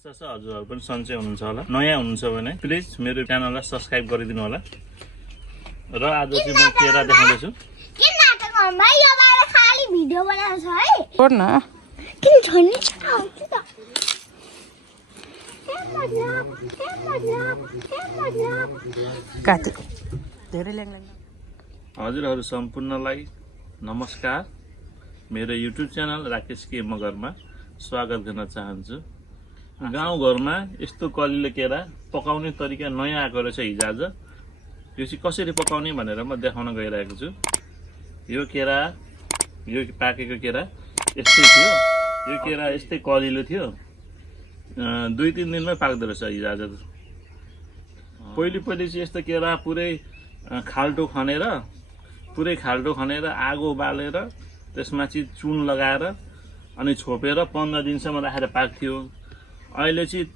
आशा छ हजुरहरु पनि सन्चै हुनुहुन्छ होला। नयाँ हुनुहुन्छ भने प्लिज मेरो च्यानललाई सब्स्क्राइब गरिदिनु होला। र आज चाहिँ म केरा देखाउँदै छु। किन नाटकमा यो बारे खाली भिडियो बनाउँछ है? छोड न। किन छोड्ने? काटे। धेरै ल्याङ हजुरहरु सम्पूर्णलाई नमस्कार। मेरो युट्युब च्यानल राकेश के मगरमा स्वागत गर्न चाहन्छु। गाउँघरमा यस्तो कलिलो केरा पकाउने तरिका नयाँ आएको रहेछ हिजोआज। यो चाहिँ कसरी पकाउने भनेर म देखाउन गइरहेको छु। यो केरा, यो पाकेको केरा यस्तै थियो। यो केरा यस्तै कलिलो थियो। 2-3 दिनमै पाक्दो रहेछ हिजोआज। पहिले चाहिँ यस्तो केरा पुरै खाल्टो खनेर आगो बालेर त्यसमा चाहिँ चुन लगाएर अनि छोपेर 15 दिनसम्म राखेर पाक्थ्यो। अहिले चाहिँ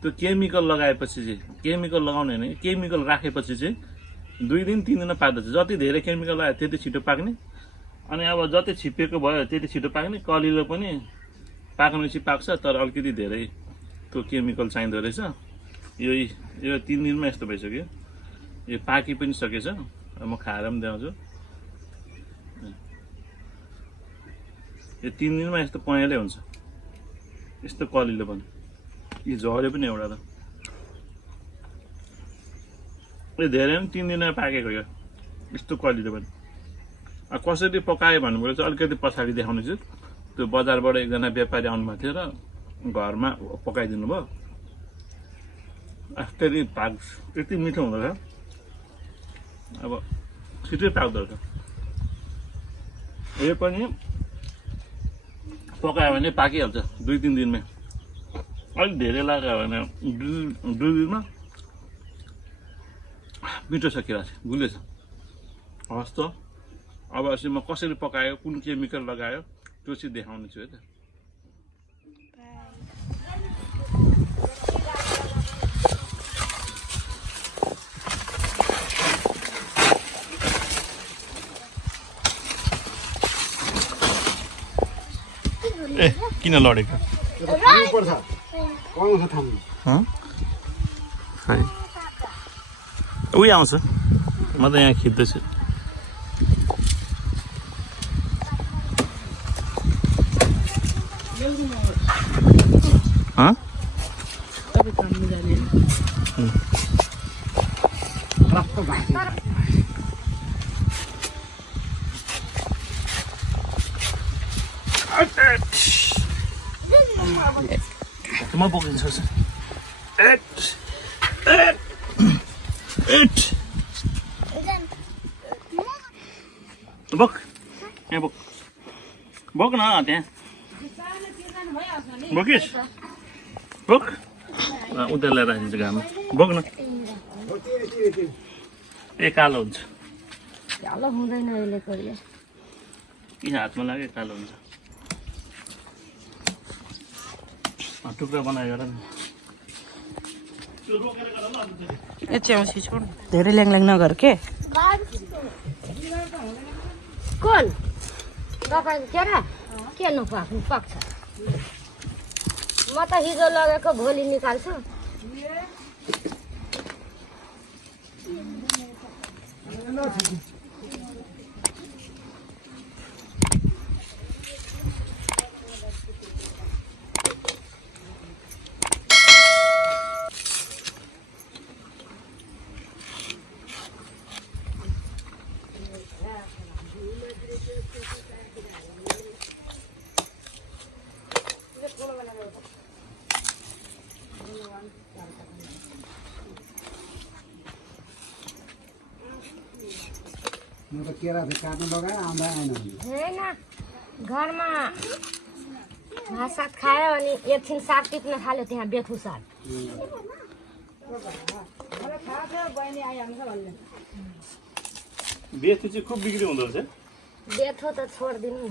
त्यो केमिकल लगाएपछि चाहिँ केमिकल लगाउने हैन, केमिकल राखेपछि चाहिँ 2 दिन 3 दिनमा पाक्दछ। जति धेरै केमिकल लगायो त्यति छिटो पाक्ने। अनि अब जति छिपेको भयो त्यति छिटो पाक्ने। कलिलो पनि पाक्नेपछि पाक्छ, तर अलिकति धेरै त्यो केमिकल चाहिँदो रहेछ। यो 3 दिनमा यस्तो भइसक्यो। यो पाकी पनि सकेछ। म खाएर पनि देखाउँछु। यो 3 दिनमा यस्तो पहेँलै हुन्छ। यस्तो कलिलो पनि। यो झर्यो पनि एउटा त। यो धेरै पनि 3 दिनमा पाकेको यो। यस्तो कलिलो पनि। कसरी पकायो भन्नुभयो चाहिँ अलिकति पछाडि देखाउने छु। त्यो बजारबाट एकजना व्यापारी आउनुभएको थियो र घरमा पकाइदिनु भयो। यस्तै पाक्छ। यति मिठो हुँदो रहेछ। अब छिटै पाक्दो रहेछ। यो पनि पकायो भने पाकिहाल्छ 2-3 दिनमै। अलिक धेरै लाग्यो भने 2 दिनमा मिठो छ केरा चाहिँ, गुलियो छ। हस् त, अब चाहिँ म कसरी पकायो, कुन केमिकल लगायो त्यो चाहिँ देखाउने छु है त। ए किन लडेको? उही आउँछ। म त यहाँ खिच्दैछु। म बोकिदिन्छु। बोक यहाँ बोक बोक न त्यहाँ बोकिस बोक उता ल्याएर राखिदिन्छ घाममा। बोक न। ए कालो हुन्छ। कालो हुँदैन अहिले कहिले। यी हातमा लाग्यो कालो हुन्छ। टुक्रा बनायो र च्याउसी छोड। धेरै ल्याङ नगर के। कोन तपाईको केरा के नपाक्नु पाक्छ? म त हिजो लगेको भोलि निकाल्छु। म त केरा काट्न लगाएँ आउँदा आएन। होइन, घरमा भात साग खायो अनि एकछिन साग टिप्न थाल्यो, त्यहाँ बेथु साग। बेथु चाहिँ खुब बिक्री हुँदो रहेछ। बेथु त छोडिदिनु।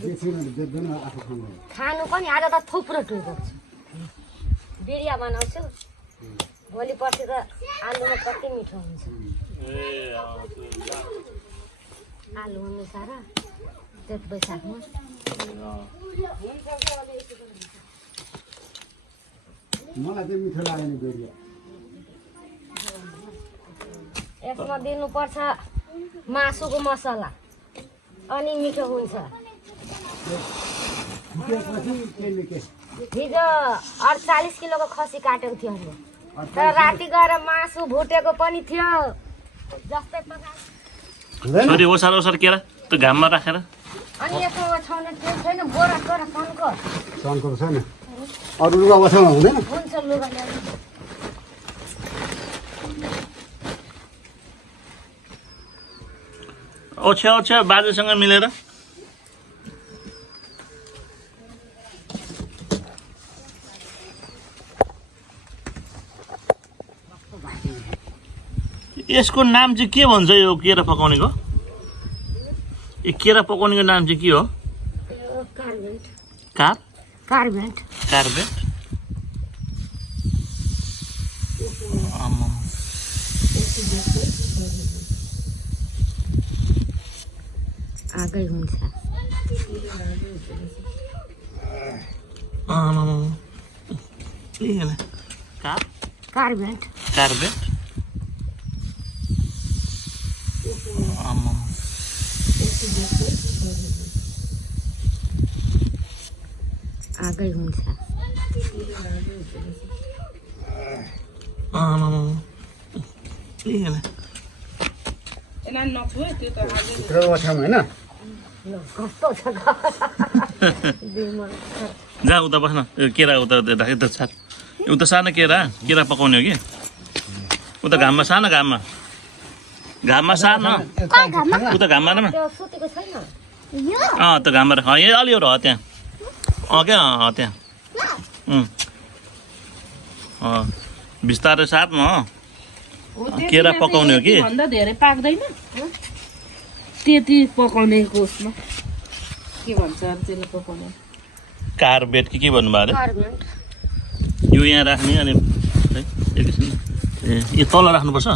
बेच्दैन आफू खानु पनि आज त थुप्रो टुको छु। बिरिया बनाउँछु। भोलि पर्सि त आलुमा कति मिठो हुन्छ। आलु मिसाएर चैत बैशाखमा मलाई चाहिँ मिठो लागेन बेरिया यसमा दिनुपर्छ मासुको मसला अनि मिठो हुन्छ फुटेपछि केले के हिजो 48 किलोको खसी काटेको थियो हामीले तर राति गएर मासु भुटेको पनि थियो जस्तै पकाएको छोरी ओसार ओसार केरा त्यो घाममा राखेर अनि यसमा छाउने केही छैन बोरा बोरा सनको सनको छैन अरू लुगा ओछाउन हुँदैन हुन्छ लुगा ल्याउनु ओछ्या ओछ्या बाजेसँग मिलेर यसको नाम चाहिँ के भन्छ यो केरा पकाउनेको यो केरा पकाउनेको नाम चाहिँ के हो कार्बेट कार कार्बेट कार्बेट आगै हुन्छ कार कार्बेट कार्बेट आगै हुन्छ भित्र ओछाउन होइन कस्तो छ जा उता बस्न यो केरा उता राखे त छाट उता सानो केरा पकाउने हो कि उता घाममा सानो घाममा सानो उता घाममा राख्न त्यो सुतेको छैन त्यो घाममा राख यहाँ अलि एउटा त्यहाँ क्या त्यहाँ बिस्तारै साथमा केरा पकाउने हो कि भन्दा धेरै पाक्दैन त्यति पकाउने कोसमा के भन्छ अरू त्यसले पकाउने कार्बेट के भन्नुभयो अरे कार्बेट यो यहाँ राख्ने अनि यो तल राख्नुपर्छ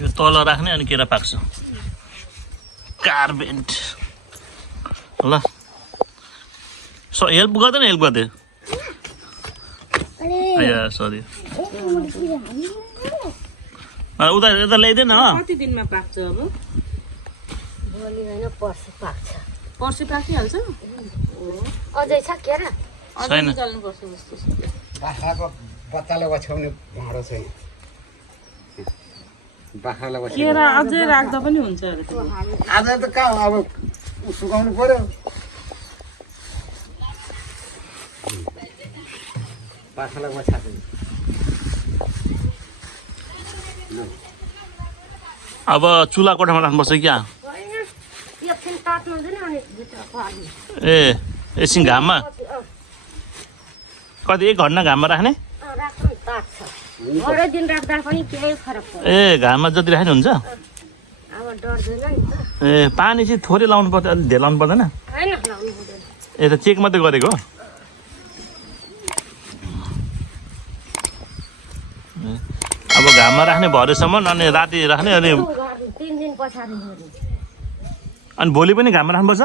यो तल राख्ने अनि केरा पाक्छ कार्बेट ल हेल्प गर्दैन हेल्प गरिदियो सरी उता यता ल्याइदिएन कति दिनमा पाक्छ अब भोलि होइन पर्सि पाक्छ पर्सि पाकिहाल्छ अझै छ केरा छैन चल्नुपर्छ जस्तो छ बाख्राको बच्चालाई ओछ्याउने भाँडो छैन बाख्रालाई ओछ्याउने केरा अझै राख्दा पनि हुन्छ अरे त्यो आज त कहाँ अब सुकाउनु पर्यो बाख्रालाई ओछ्याएको अब चुल्हा कोठामा राख्नुपर्छ क्या एकछिन तात्नु हुँदैन अनि भित्रको आलु एकछिन घाममा कति 1 घन्टा घाममा राख्ने राख्नु तात्छ अरू दिन राख्दा पनि केही फरक पर्दैन घाममा जति राख्ने हुन्छ अब डर्दैन नि त पानी चाहिँ थोरै लाउनु पर्छ अलिक धेरै लाउनु पर्दैन होइन लाउनु हुँदैन त चेक मात्रै गरेको हो अब घाममा राख्ने भरेसम्म अनि राति राख्ने अनि 3 दिन पछाडि अनि भोलि पनि घाममा राख्नुपर्छ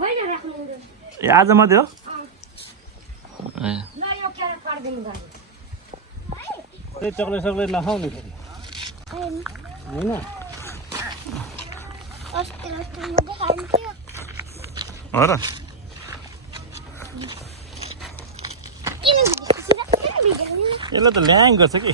होइन राख्नु हुँदैन आज मात्रै हो ल यो केरा काट्दिनु गाडी चक्लेट नखाउने होइन हो र यसलाई त ल्याङ गर्छ कि